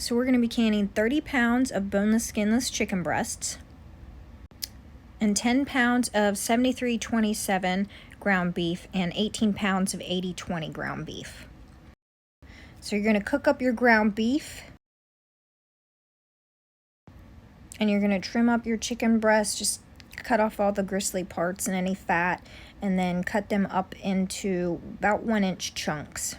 So we're going to be canning 30 pounds of boneless, skinless chicken breasts and 10 pounds of 7327 ground beef and 18 pounds of 8020 ground beef. So you're going to cook up your ground beef and you're going to trim up your chicken breasts, just cut off all the gristly parts and any fat, and then cut them up into about 1-inch chunks.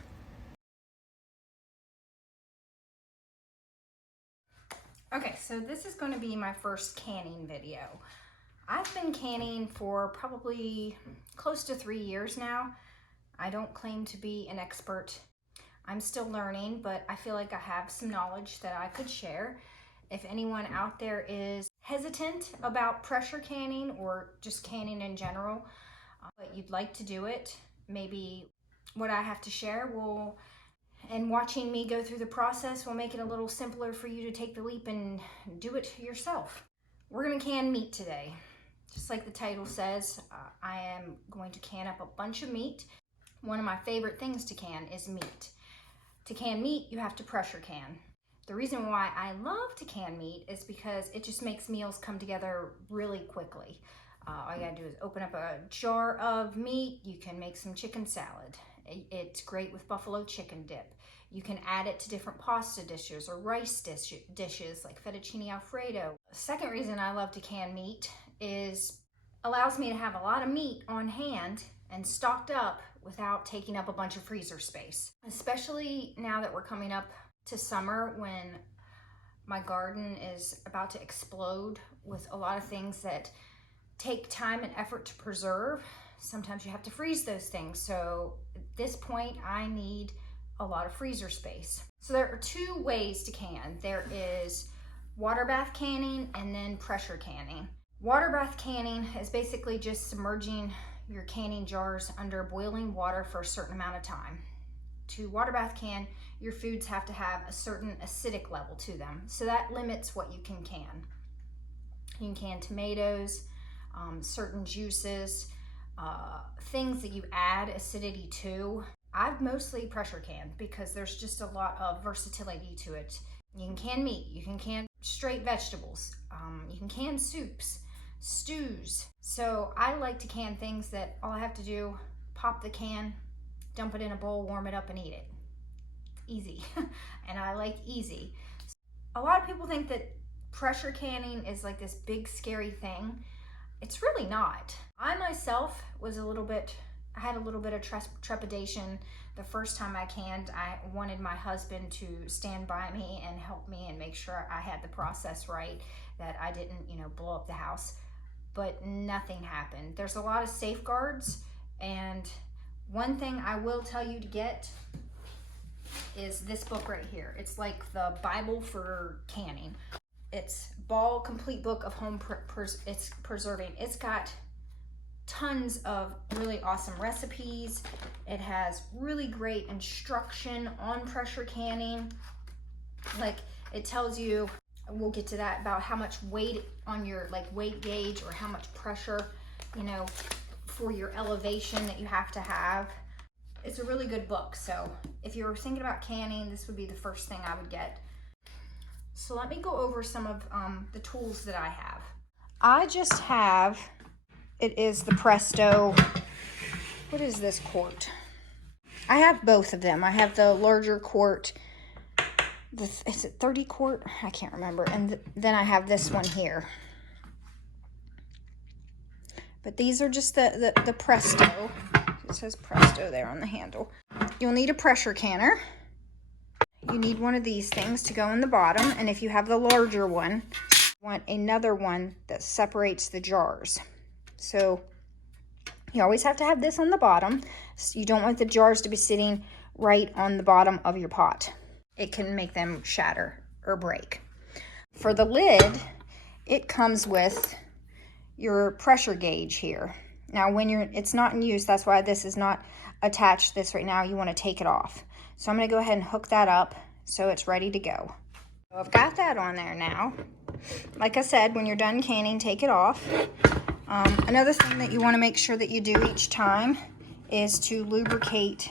Okay, so this is going to be my first canning video. I've been canning for probably close to 3 years now. I don't claim to be an expert. I'm still learning, but I feel like I have some knowledge that I could share. If anyone out there is hesitant about pressure canning or just canning in general, but you'd like to do it, maybe what I have to share will, and watching me go through the process will make it a little simpler for you to take the leap and do it yourself. We're gonna can meat today. Just like the title says, I am going to can up a bunch of meat. One of my favorite things to can is meat. To can meat, you have to pressure can. The reason why I love to can meat is because it just makes meals come together really quickly. All you gotta do is open up a jar of meat. You can make some chicken salad. It's great with buffalo chicken dip. You can add it to different pasta dishes or rice dishes like fettuccine alfredo. The second reason I love to can meat is allows me to have a lot of meat on hand and stocked up without taking up a bunch of freezer space. Especially now that we're coming up to summer when my garden is about to explode with a lot of things that take time and effort to preserve. Sometimes you have to freeze those things. So at this point, I need a lot of freezer space. So there are two ways to can. There is water bath canning and then pressure canning. Water bath canning is basically just submerging your canning jars under boiling water for a certain amount of time. To water bath can, your foods have to have a certain acidic level to them. So that limits what you can can. You can can tomatoes, certain juices, things that you add acidity to. I've mostly pressure canned because there's just a lot of versatility to it. You can can meat, you can can straight vegetables, you can can soups, stews. So I like to can things that all I have to do, pop the can, dump it in a bowl, warm it up and eat it. Easy. And I like easy. A lot of people think that pressure canning is like this big scary thing. It's really not. I myself was I had a little bit of trepidation the first time I canned. I wanted my husband to stand by me and help me and make sure I had the process right, that I didn't, blow up the house. But nothing happened. There's a lot of safeguards, and one thing I will tell you to get is this book right here. It's like the Bible for canning. It's Ball Complete Book of Home Preserving. It's got tons of really awesome recipes. It has really great instruction on pressure canning. Like it tells you, we'll get to that, about how much weight on your weight gauge or how much pressure, for your elevation that you have to have. It's a really good book. So if you're thinking about canning, this would be the first thing I would get. So let me go over some of the tools that I have. I just have, it is the Presto, what is this quart? I have both of them. I have the larger quart, is it 30 quart? I can't remember. And then I have this one here. But these are just the Presto. It says Presto there on the handle. You'll need a pressure canner. You need one of these things to go in the bottom. And if you have the larger one, you want another one that separates the jars. So you always have to have this on the bottom. So you don't want the jars to be sitting right on the bottom of your pot. It can make them shatter or break. For the lid, it comes with your pressure gauge here. Now when it's not in use, that's why this is not attached to this right now. You want to take it off. So I'm going to go ahead and hook that up so it's ready to go. So I've got that on there now. Like I said, when you're done canning, take it off. Another thing that you want to make sure that you do each time is to lubricate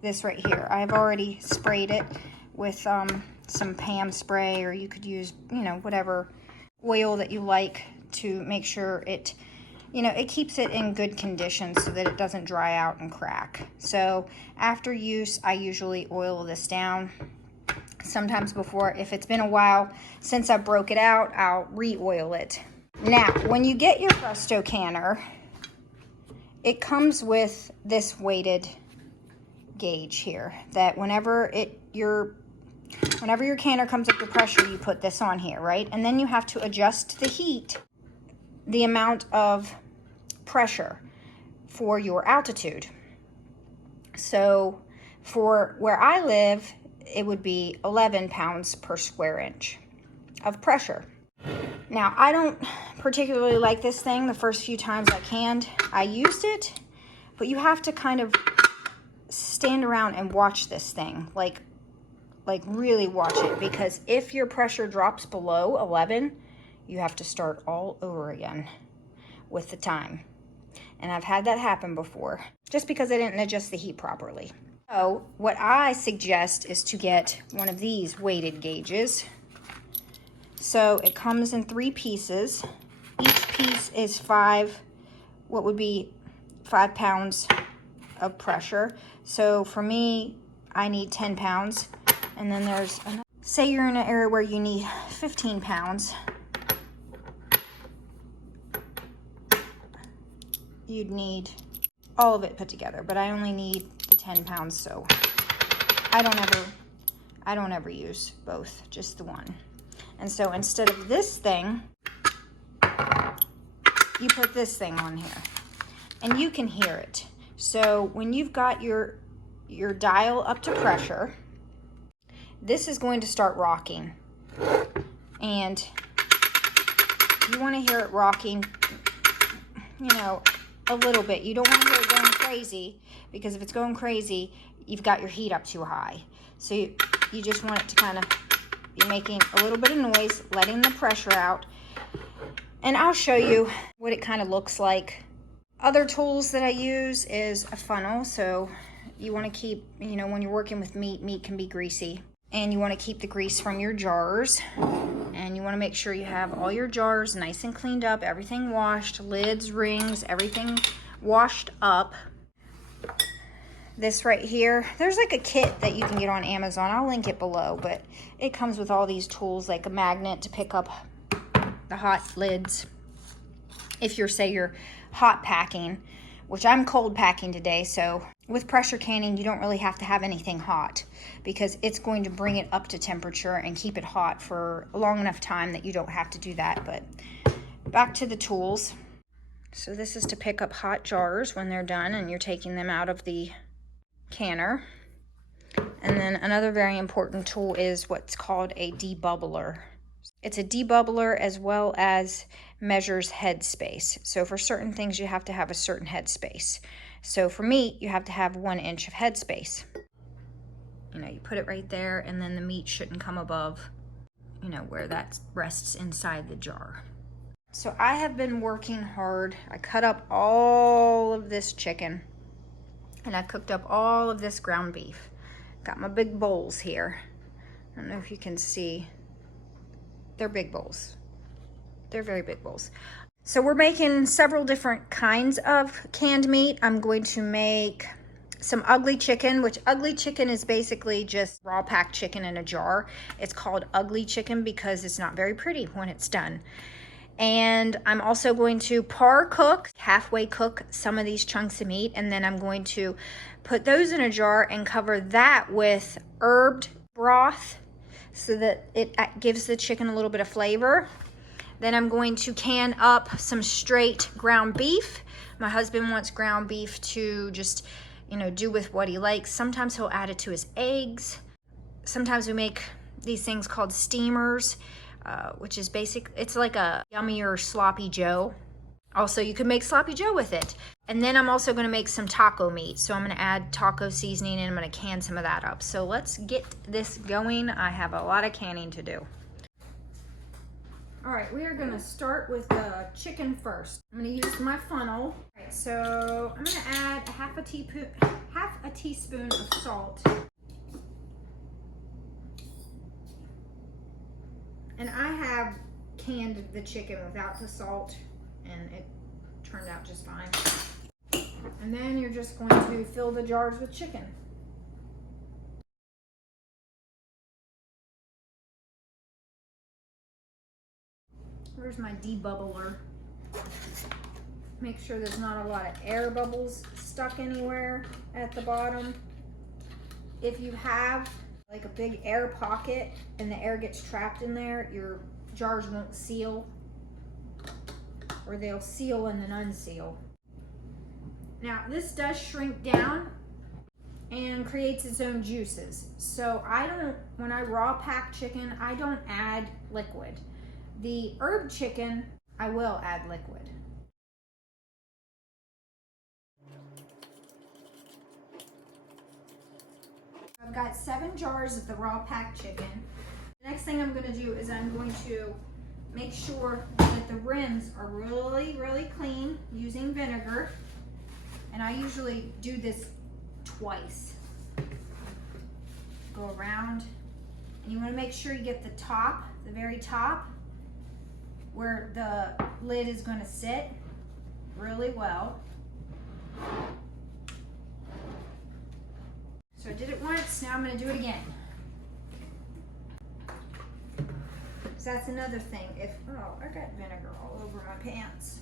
this right here. I've already sprayed it with some Pam spray, or you could use, you know, whatever oil that you like to make sure it, you know, it keeps it in good condition so that it doesn't dry out and crack. So after use, I usually oil this down. Sometimes before, if it's been a while since I broke it out, I'll re-oil it. Now, when you get your Presto canner, it comes with this weighted gauge here that whenever your canner comes up to pressure, you put this on here, right? And then you have to adjust the heat, the amount of pressure for your altitude. So for where I live, it would be 11 pounds per square inch of pressure. Now, I don't particularly like this thing. The first few times I used it, but you have to kind of stand around and watch this thing, like really watch it, because if your pressure drops below 11, you have to start all over again with the time. And I've had that happen before, just because I didn't adjust the heat properly. So what I suggest is to get one of these weighted gauges. So it comes in 3 pieces. Each piece is 5 pounds of pressure. So for me, I need 10 pounds. And then there's, say you're in an area where you need 15 pounds. You'd need all of it put together, but I only need the 10 pounds, so I don't ever use both, just the one. And so instead of this thing, you put this thing on here, and you can hear it. So when you've got your dial up to pressure, this is going to start rocking, and you want to hear it rocking, you know, a little bit. You don't want to hear it going crazy, because if it's going crazy, you've got your heat up too high. So you just want it to kind of be making a little bit of noise, letting the pressure out. And I'll show you what it kind of looks like. Other tools that I use is a funnel. So you want to keep, you know, when you're working with meat can be greasy. And you want to keep the grease from your jars. And you want to make sure you have all your jars nice and cleaned up, everything washed, lids, rings, everything washed up. This right here, there's like a kit that you can get on Amazon. I'll link it below, but it comes with all these tools, like a magnet to pick up the hot lids. If you're hot packing, which I'm cold packing today, so with pressure canning, you don't really have to have anything hot, because it's going to bring it up to temperature and keep it hot for a long enough time that you don't have to do that. But back to the tools. So this is to pick up hot jars when they're done and you're taking them out of the canner. And then another very important tool is what's called a debubbler. It's a debubbler as well as measures head space. So for certain things, you have to have a certain head space. So for meat, you have to have 1 inch of head space. You know, you put it right there, and then the meat shouldn't come above, you know, where that rests inside the jar. So I have been working hard. I cut up all of this chicken, and I cooked up all of this ground beef. Got my big bowls here. I don't know if you can see. They're big bowls. They're very big bowls. So we're making several different kinds of canned meat. I'm going to make some ugly chicken, which ugly chicken is basically just raw packed chicken in a jar. It's called ugly chicken because it's not very pretty when it's done. And I'm also going to halfway cook some of these chunks of meat, and then I'm going to put those in a jar and cover that with herbed broth so that it gives the chicken a little bit of flavor. Then I'm going to can up some straight ground beef. My husband wants ground beef to just, you know, do with what he likes. Sometimes he'll add it to his eggs. Sometimes we make these things called steamers, which is it's like a yummier sloppy joe. Also, you could make sloppy joe with it. And then I'm also gonna make some taco meat. So I'm gonna add taco seasoning and I'm gonna can some of that up. So let's get this going. I have a lot of canning to do. All right, we are gonna start with the chicken first. I'm gonna use my funnel. All right, so I'm gonna add half a teaspoon of salt. And I have canned the chicken without the salt, and it turned out just fine. And then you're just going to fill the jars with chicken. Where's my debubbler? Make sure there's not a lot of air bubbles stuck anywhere at the bottom. If you have like a big air pocket and the air gets trapped in there, your jars won't seal, or they'll seal and then unseal. Now this does shrink down and creates its own juices. So when I raw pack chicken, I don't add liquid. The herb chicken, I will add liquid. I've got 7 jars of the raw packed chicken. The next thing I'm going to do is I'm going to make sure that the rims are really, really clean using vinegar. And I usually do this twice. Go around, and you want to make sure you get the top, the very top, where the lid is going to sit really well. So I did it once, now I'm going to do it again. So that's another thing. Oh, I got vinegar all over my pants.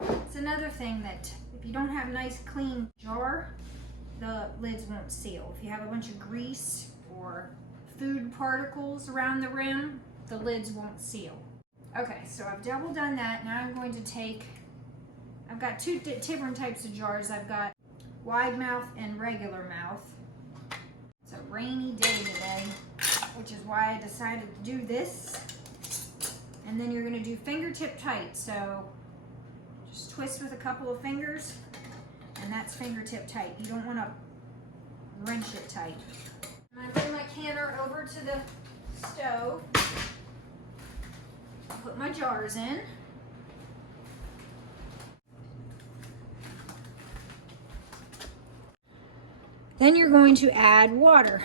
It's another thing that if you don't have a nice clean jar, the lids won't seal. If you have a bunch of grease or food particles around the rim, the lids won't seal. Okay, so I've double done that. Now I'm going to take, I've got 2 different types of jars. I've got wide mouth and regular mouth. It's a rainy day today, which is why I decided to do this. And then you're going to do fingertip tight. So just twist with a couple of fingers, and that's fingertip tight. You don't want to wrench it tight. I'm going to bring my canner over to the stove. Put my jars in. Then you're going to add water.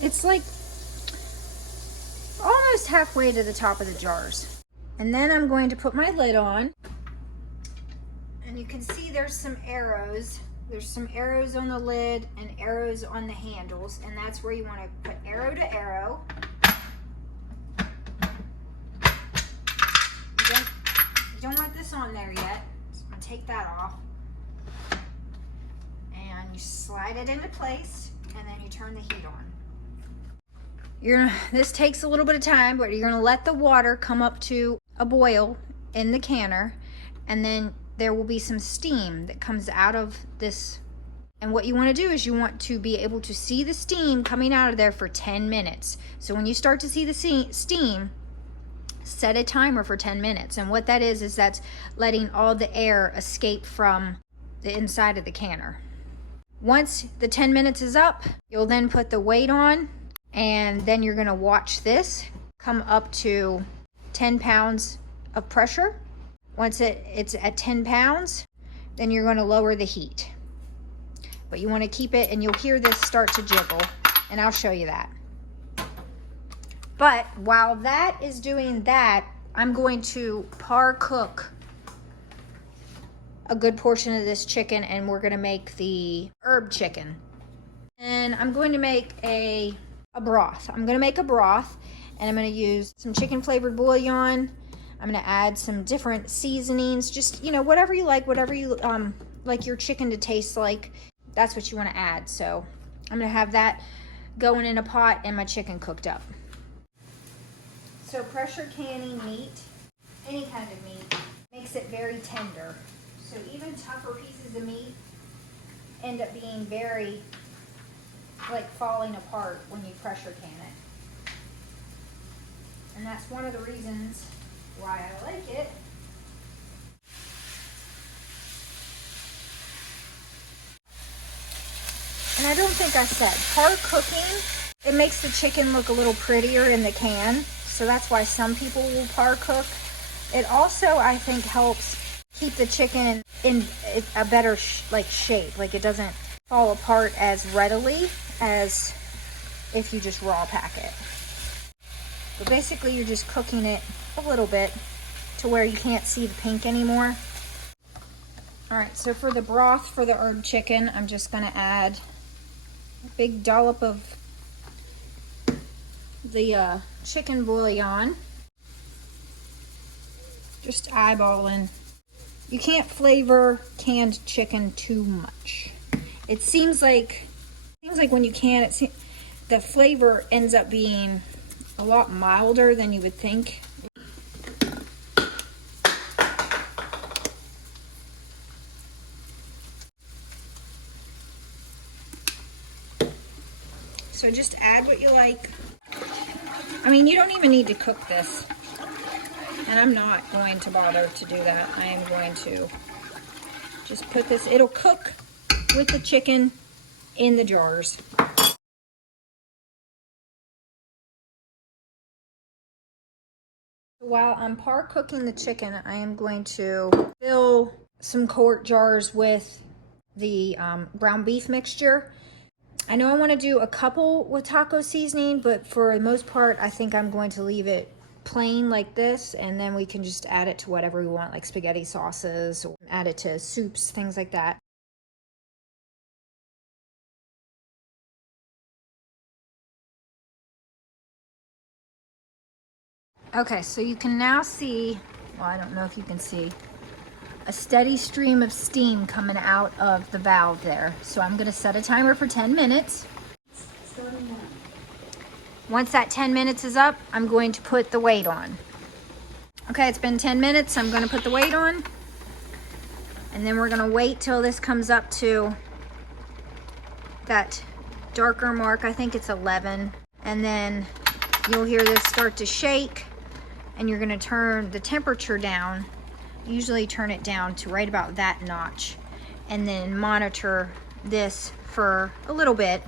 It's like almost halfway to the top of the jars. And then I'm going to put my lid on. And you can see there's some arrows. There's some arrows on the lid and arrows on the handles, and that's where you want to put arrow to arrow. You don't want this on there yet, so I'm going to take that off. And you slide it into place, and then you turn the heat on. This takes a little bit of time, but you're going to let the water come up to a boil in the canner, and then there will be some steam that comes out of this. And what you want to do is you want to be able to see the steam coming out of there for 10 minutes. So when you start to see the steam, set a timer for 10 minutes. And what that is that's letting all the air escape from the inside of the canner. Once the 10 minutes is up, you'll then put the weight on, and then you're going to watch this come up to 10 pounds of pressure. Once it's at 10 pounds, then you're going to lower the heat. But you want to keep it, and you'll hear this start to jiggle, and I'll show you that. But while that is doing that, I'm going to par cook a good portion of this chicken, and we're going to make the herb chicken. And I'm going to make a broth. I'm going to make a broth, and I'm going to use some chicken flavored bouillon. I'm going to add some different seasonings, just, whatever you like, whatever you like your chicken to taste like, that's what you want to add. So I'm going to have that going in a pot and my chicken cooked up. So pressure canning meat, any kind of meat, makes it very tender. So even tougher pieces of meat end up being very, falling apart when you pressure can it. And that's one of the reasons why I like it. And I don't think I said, par cooking, it makes the chicken look a little prettier in the can. So that's why some people will par cook. It also, I think, helps keep the chicken in a better shape. It doesn't fall apart as readily as if you just raw pack it. But basically you're just cooking it a little bit to where you can't see the pink anymore. All right, so for the broth for the herb chicken, I'm just gonna add a big dollop of the chicken bouillon. Just eyeballing. You can't flavor canned chicken too much. It seems like when you can, the flavor ends up being a lot milder than you would think. So just add what you like. I mean, you don't even need to cook this. And I'm not going to bother to do that. I am going to just put this, it'll cook with the chicken in the jars. While I'm par cooking the chicken, I am going to fill some quart jars with the ground beef mixture. I know I want to do a couple with taco seasoning, but for the most part, I think I'm going to leave it plain like this, and then we can just add it to whatever we want, like spaghetti sauces, or add it to soups, things like that. Okay, so you can now see, well, I don't know if you can see, a steady stream of steam coming out of the valve there. So I'm gonna set a timer for 10 minutes. Once that 10 minutes is up, I'm going to put the weight on. Okay, it's been 10 minutes, I'm gonna put the weight on. And then we're gonna wait till this comes up to that darker mark, I think it's 11. And then you'll hear this start to shake, and you're gonna turn the temperature down. Usually turn it down to right about that notch, and then monitor this for a little bit.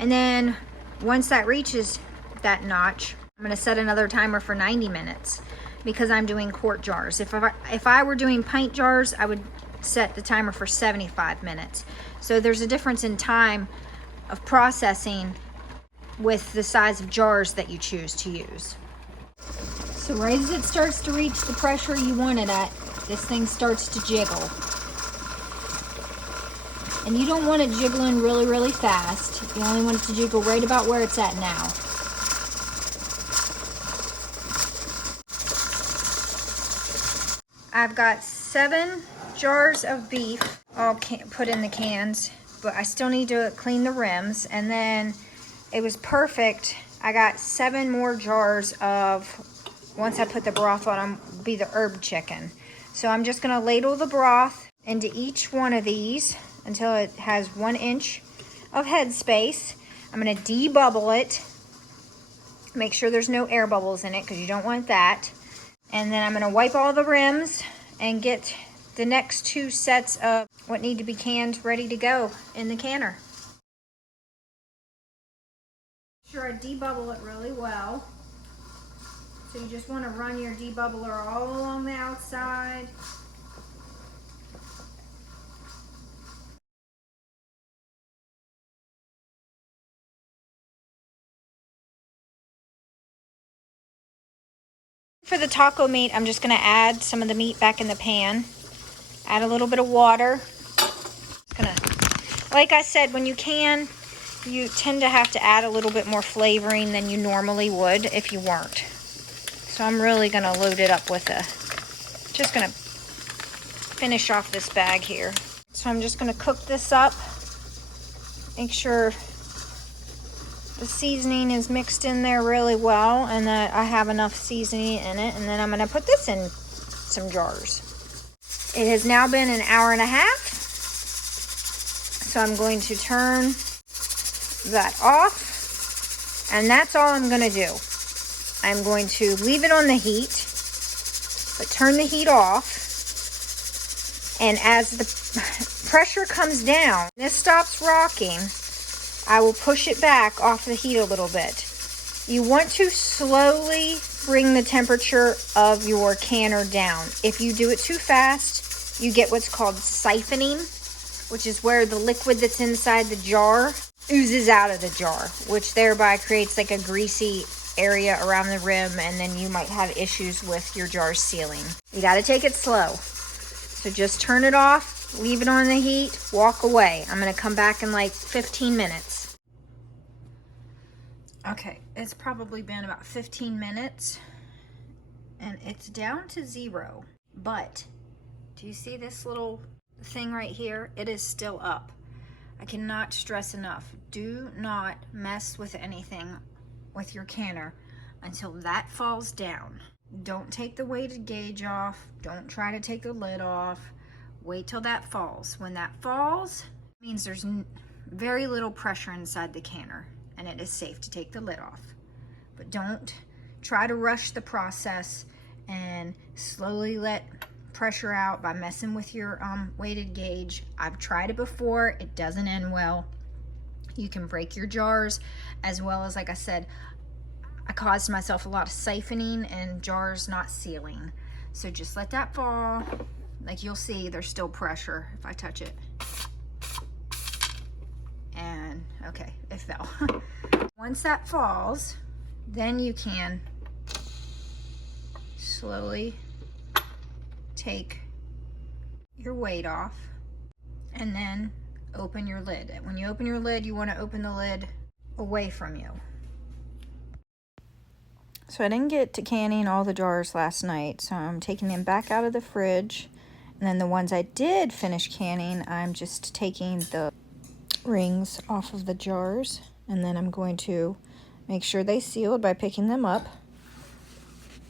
And then once that reaches that notch, I'm gonna set another timer for 90 minutes because I'm doing quart jars. If I were doing pint jars, I would set the timer for 75 minutes. So there's a difference in time of processing with the size of jars that you choose to use. So right as it starts to reach the pressure you want it at, this thing starts to jiggle. And you don't want it jiggling really, really fast. You only want it to jiggle right about where it's at now. I've got 7 jars of beef all put in the cans, but I still need to clean the rims. And then it was perfect. I got 7 more jars of, once I put the broth on them, will be the herb chicken. So I'm just gonna ladle the broth into each one of these until it has 1 inch of head space. I'm gonna debubble it. Make sure there's no air bubbles in it because you don't want that. And then I'm gonna wipe all the rims and get the next 2 sets of what need to be canned ready to go in the canner. Make sure I debubble it really well. So you just want to run your debubbler all along the outside. For the taco meat, I'm just going to add some of the meat back in the pan. Add a little bit of water. Like I said, when you can, you tend to have to add a little bit more flavoring than you normally would if you weren't. So I'm really gonna load it up with just gonna finish off this bag here. So I'm just gonna cook this up. Make sure the seasoning is mixed in there really well and that I have enough seasoning in it. And then I'm gonna put this in some jars. It has now been an hour and a half. So I'm going to turn that off, and that's all I'm gonna do. I'm going to leave it on the heat, but turn the heat off. And as the pressure comes down, this stops rocking, I will push it back off the heat a little bit. You want to slowly bring the temperature of your canner down. If you do it too fast, you get what's called siphoning, which is where the liquid that's inside the jar oozes out of the jar, which thereby creates like a greasy area around the rim, and then you might have issues with your jar's sealing. You got to take it slow. So just turn it off, leave it on the heat, walk away. I'm going to come back in like 15 minutes. Okay, it's probably been about 15 minutes and it's down to 0. But do you see this little thing right here? It is still up. I cannot stress enough, do not mess with anything with your canner until that falls down. Don't take the weighted gauge off. Don't try to take the lid off. Wait till that falls. When that falls, it means there's very little pressure inside the canner and it is safe to take the lid off. But don't try to rush the process and slowly let pressure out by messing with your weighted gauge. I've tried it before. It doesn't end well. You can break your jars, as well as, like I said, I caused myself a lot of siphoning and jars not sealing. So just let that fall. Like you'll see, there's still pressure if I touch it. And okay, it fell. Once that falls, then you can slowly take your weight off and then open your lid. When you open your lid, you want to open the lid away from you. So I didn't get to canning all the jars last night, so I'm taking them back out of the fridge. And then the ones I did finish canning, I'm just taking the rings off of the jars, and then I'm going to make sure they sealed by picking them up.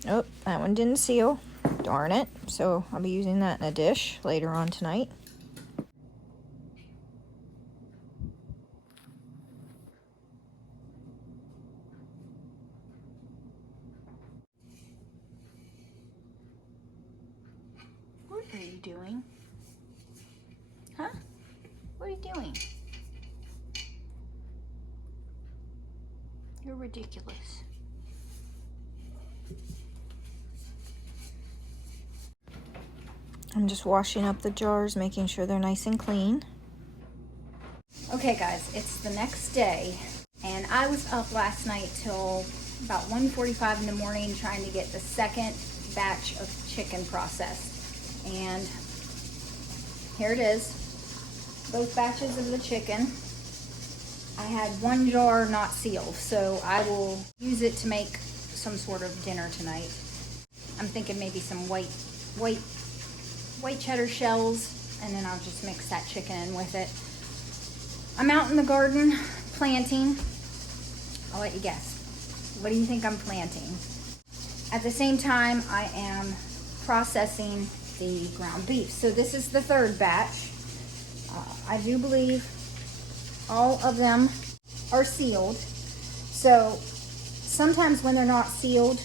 Oh, that one didn't seal. Darn it. So I'll be using that in a dish later on tonight. What are you doing? Huh? What are you doing? You're ridiculous. I'm just washing up the jars, making sure they're nice and clean. Okay guys, it's the next day, and I was up last night till about 1:45 in the morning trying to get the second batch of chicken processed. And here it is, both batches of the chicken. I had one jar not sealed, so I will use it to make some sort of dinner tonight. I'm thinking maybe some white cheddar shells, and then I'll just mix that chicken in with it. I'm out in the garden planting. I'll let you guess. What do you think I'm planting? At the same time, I am processing the ground beef. So this is the third batch. I do believe all of them are sealed. So sometimes when they're not sealed,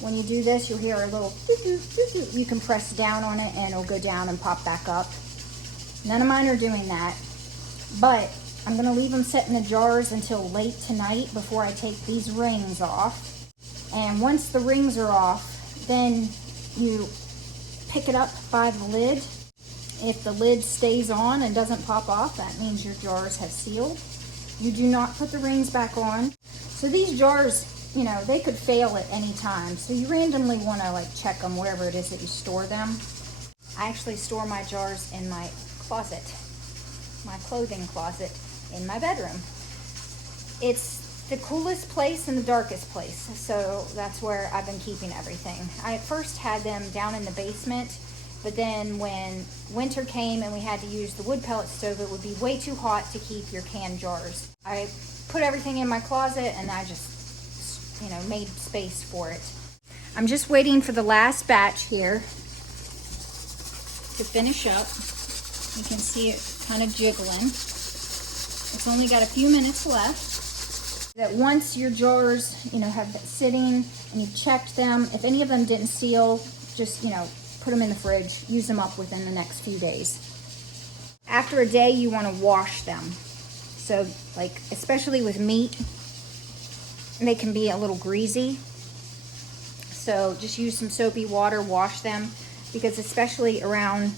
when you do this, you'll hear a little doo-doo, doo-doo. You can press down on it and it'll go down and pop back up. None of mine are doing that, but I'm gonna leave them set in the jars until late tonight before I take these rings off. And once the rings are off, then you pick it up by the lid. If the lid stays on and doesn't pop off, that means your jars have sealed. You do not put the rings back on. So these jars, you know, they could fail at any time. So you randomly want to like check them wherever it is that you store them. I actually store my jars in my closet, my clothing closet in my bedroom. It's the coolest place and the darkest place. So that's where I've been keeping everything. I at first had them down in the basement, but then when winter came and we had to use the wood pellet stove, it would be way too hot to keep your canned jars. I put everything in my closet and I just, you know, made space for it. I'm just waiting for the last batch here to finish up. You can see it kind of jiggling. It's only got a few minutes left. That once your jars, you know, have been sitting and you've checked them, if any of them didn't seal, just, you know, put them in the fridge, use them up within the next few days. After a day, you want to wash them. So, like, especially with meat, they can be a little greasy. So just use some soapy water, wash them, because especially around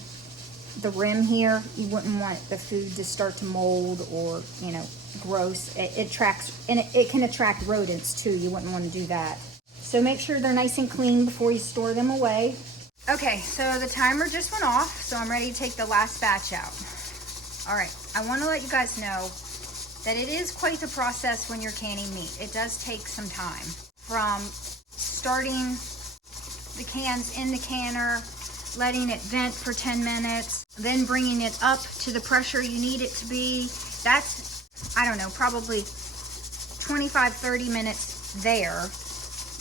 the rim here. You wouldn't want the food to start to mold or, you know, gross. It attracts, and it can attract rodents too. You wouldn't want to do that. So make sure they're nice and clean before you store them away. Okay, so the timer just went off, so I'm ready to take the last batch out. All right, I want to let you guys know that it is quite the process when you're canning meat. It does take some time. From starting the cans in the canner, letting it vent for 10 minutes, then bringing it up to the pressure you need it to be. That's, I don't know, probably 25, 30 minutes there,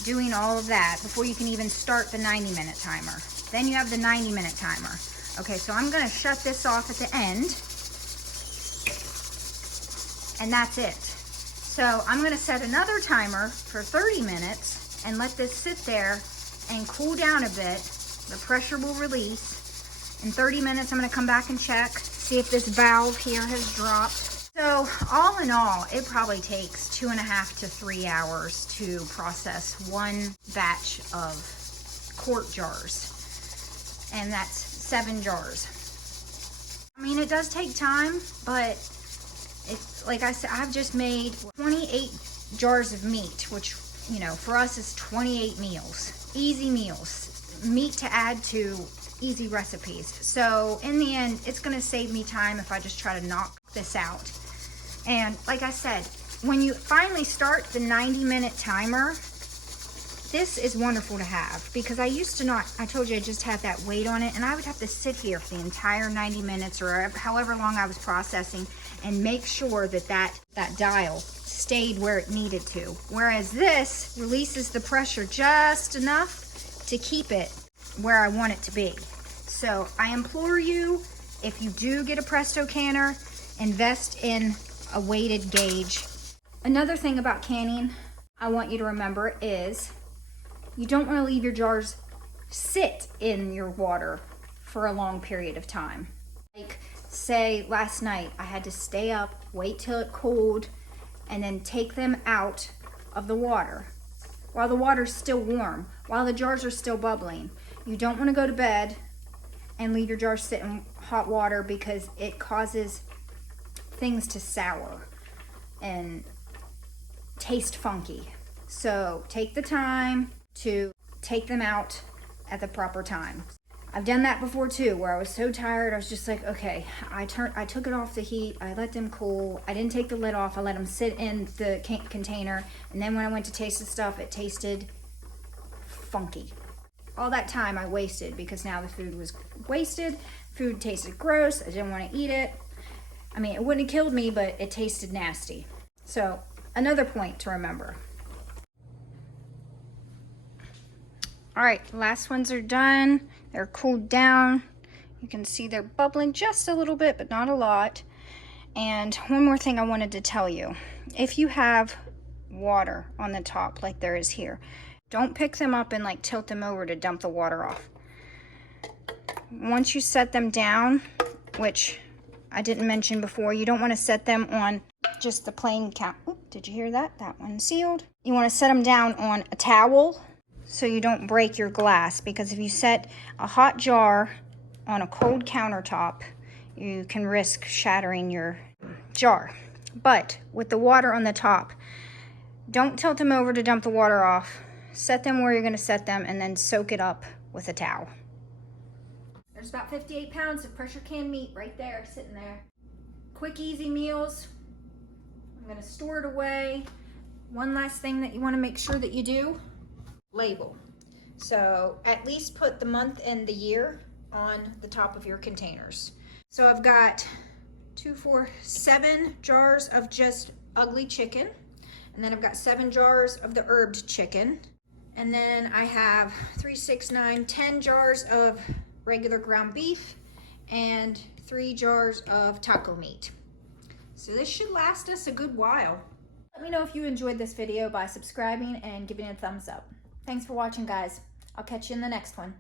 doing all of that before you can even start the 90-minute timer. Then you have the 90-minute timer. Okay, so I'm gonna shut this off at the end, and that's it. So I'm gonna set another timer for 30 minutes and let this sit there and cool down a bit. The pressure will release. In 30 minutes, I'm gonna come back and check, see if this valve here has dropped. So all in all, it probably takes 2.5 to 3 hours to process one batch of quart jars. And that's 7 jars. I mean, it does take time, but like I said, I've just made 28 jars of meat, which, you know, for us is 28 meals, easy meals, meat to add to easy recipes. So in the end, it's gonna save me time if I just try to knock this out. And like I said, when you finally start the 90-minute timer, this is wonderful to have, because I used to not, I told you I just had that weight on it, and I would have to sit here for the entire 90 minutes or however long I was processing and make sure that that dial stayed where it needed to. Whereas this releases the pressure just enough to keep it where I want it to be. So I implore you, if you do get a Presto canner, invest in a weighted gauge. Another thing about canning I want you to remember is you don't want to leave your jars sit in your water for a long period of time. Like, say last night I had to stay up, wait till it cooled, and then take them out of the water while the water's still warm, while the jars are still bubbling. You don't want to go to bed and leave your jars sit in hot water, because it causes things to sour and taste funky. So take the time to take them out at the proper time. I've done that before too, where I was so tired, I was just like, okay, I took it off the heat, I let them cool, I didn't take the lid off, I let them sit in the container, and then when I went to taste the stuff, it tasted funky. All that time I wasted, because now the food was wasted, food tasted gross, I didn't want to eat it. I mean, it wouldn't have killed me, but it tasted nasty. So, another point to remember. All right, the last ones are done. They're cooled down. You can see they're bubbling just a little bit, but not a lot. And one more thing I wanted to tell you. If you have water on the top, like there is here, don't pick them up and like tilt them over to dump the water off. Once you set them down, which I didn't mention before, you don't want to set them on just the plain count. Oop, did you hear that? That one's sealed. You want to set them down on a towel so you don't break your glass, because if you set a hot jar on a cold countertop, you can risk shattering your jar. But with the water on the top, don't tilt them over to dump the water off. Set them where you're going to set them, and then soak it up with a towel. There's about 58 pounds of pressure canned meat right there, sitting there. Quick, easy meals. I'm going to store it away. One last thing that you want to make sure that you do, label. So at least put the month and the year on the top of your containers. So I've got 7 jars of just ugly chicken, and then I've got 7 jars of the herbed chicken, and then I have 3, 6, 9, 10 jars of regular ground beef and 3 jars of taco meat. So this should last us a good while. Let me know if you enjoyed this video by subscribing and giving it a thumbs up. Thanks for watching, guys. I'll catch you in the next one.